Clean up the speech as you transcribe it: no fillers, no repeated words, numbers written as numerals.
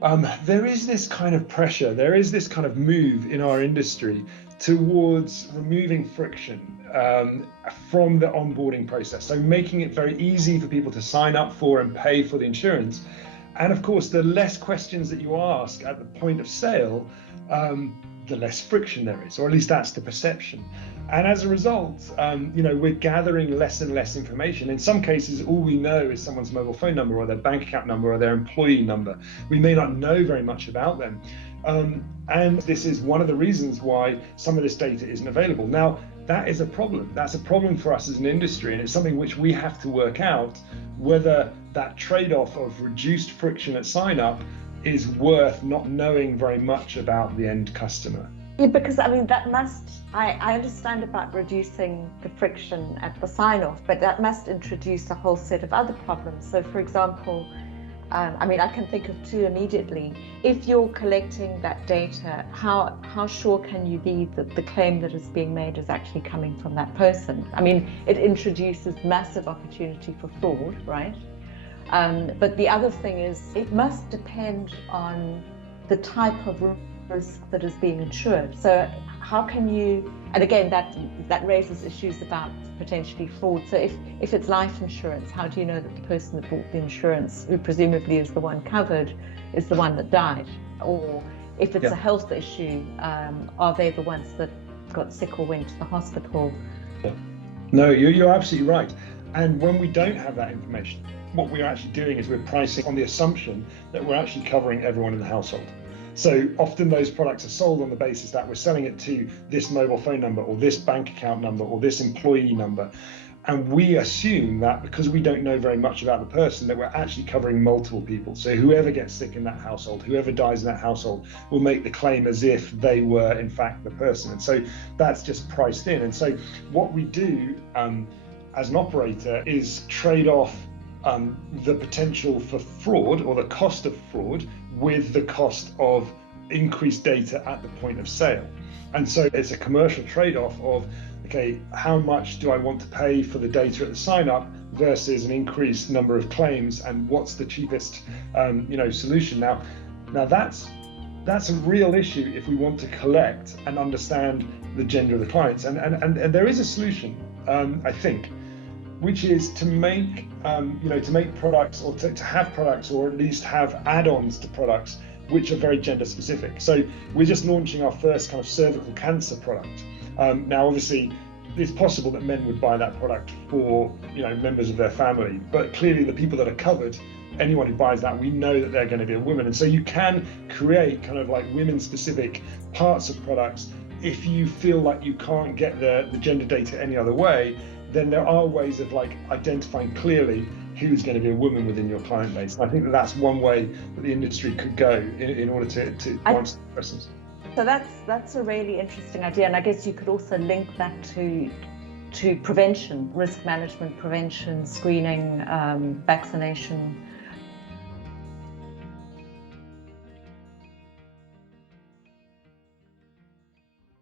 There is this kind of pressure, there is this kind of move in our industry towards removing friction from the onboarding process. So making it very easy for people to sign up for and pay for the insurance. And of course, the less questions that you ask at the point of sale, the less friction there is, or at least that's the perception. And as a result, we're gathering less and less information. In some cases, all we know is someone's mobile phone number or their bank account number or their employee number. We may not know very much about them. And this is one of the reasons why some of this data isn't available. Now, that is a problem. That's a problem for us as an industry, and it's something which we have to work out whether that trade-off of reduced friction at sign up is worth not knowing very much about the end customer. Yeah, because I mean, I understand about reducing the friction at the sign-off, but that must introduce a whole set of other problems. So for example, I can think of two immediately. If you're collecting that data, how sure can you be that the claim that is being made is actually coming from that person? I mean, it introduces massive opportunity for fraud, right? But the other thing is, it must depend on the type of risk that is being insured. So how can you, and again, that raises issues about potentially fraud. So if it's life insurance, how do you know that the person that bought the insurance, who presumably is the one covered, is the one that died? Or if it's a health issue, are they the ones that got sick or went to the hospital? No, you're absolutely right. And when we don't have that information, what we're actually doing is we're pricing on the assumption that we're actually covering everyone in the household. So often those products are sold on the basis that we're selling it to this mobile phone number or this bank account number or this employee number. And we assume that because we don't know very much about the person, that we're actually covering multiple people. So whoever gets sick in that household, whoever dies in that household, will make the claim as if they were in fact the person. And so that's just priced in. And so what we do as an operator is trade off the potential for fraud or the cost of fraud with the cost of increased data at the point of sale. And so it's a commercial trade-off of, okay, how much do I want to pay for the data at the sign-up versus an increased number of claims, and what's the cheapest solution. Now that's a real issue if we want to collect and understand the gender of the clients. And there is a solution, I think, which is to make products, or to have products, or at least have add-ons to products which are very gender specific. So we're just launching our first kind of cervical cancer product. Now, obviously, it's possible that men would buy that product for members of their family, but clearly the people that are covered, anyone who buys that, we know that they're going to be a woman. And so you can create kind of like women specific parts of products. If you feel like you can't get the gender data any other way, then there are ways of identifying clearly who's going to be a woman within your client base. And I think that's one way that the industry could go in order to answer the questions. So that's a really interesting idea, and I guess you could also link that to prevention, risk management, prevention, screening, vaccination.